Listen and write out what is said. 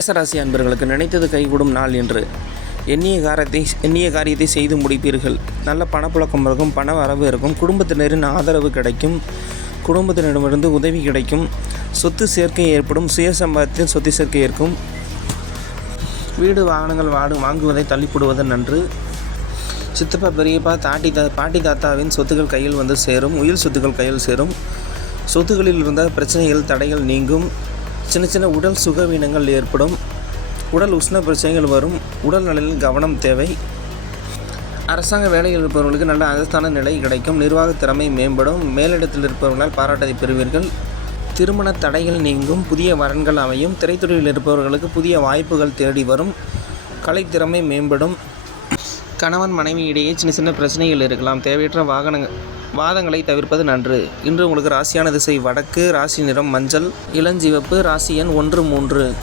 மேசராசி அன்பர்களுக்கு நினைத்தது கைகூடும் நாள் என்று. எண்ணிய காரியத்தை எண்ணிய காரியத்தை செய்து முடிப்பீர்கள். நல்ல பணப்புழக்கம் இருக்கும் பண வரவு இருக்கும் குடும்பத்தினரின் ஆதரவு கிடைக்கும் குடும்பத்தினரிடமிருந்து உதவி கிடைக்கும் சொத்து சேர்க்கை ஏற்படும் சுய சம்பாதத்தில் சொத்து சேர்க்கை இருக்கும் வீடு வாகனங்கள் வாடு வாங்குவதை தள்ளிப்படுவது நன்று. சித்தப்பா பெரியப்பா தாட்டி தா பாட்டி தாத்தாவின் சொத்துக்கள் கையில் வந்து சேரும் உயிர் சொத்துக்கள் கையில் சேரும். சொத்துக்களில் இருந்த பிரச்சனைகள் தடைகள் நீங்கும். சின்ன சின்ன உடல் சுகவீனங்கள் ஏற்படும். உடல் உஷ்ண பிரச்சனைகள் வரும். உடல் நலனில் கவனம் தேவை. அரசாங்க வேலையில் இருப்பவர்களுக்கு நல்ல அந்தஸ்தான நிலை கிடைக்கும். நிர்வாக திறமை மேம்படும். மேலிடத்தில் இருப்பவர்களால் பாராட்டத்தை பெறுவீர்கள். திருமண தடைகள் நீங்கும். புதிய வரன்கள் அமையும். திரைத்துறையில் இருப்பவர்களுக்கு புதிய வாய்ப்புகள் தேடி வரும். கலைத்திறமை மேம்படும். கணவன் மனைவி இடையே சின்ன சின்ன பிரச்சனைகள் இருக்கலாம். தேவையற்ற வாகனங்கள் வாதங்களை தவிர்ப்பது நன்று. இன்று உங்களுக்கு ராசியான திசை வடக்கு ராசி நிறம் மஞ்சள் இளஞ்சிவப்பு ராசி எண் ஒன்று மூன்று.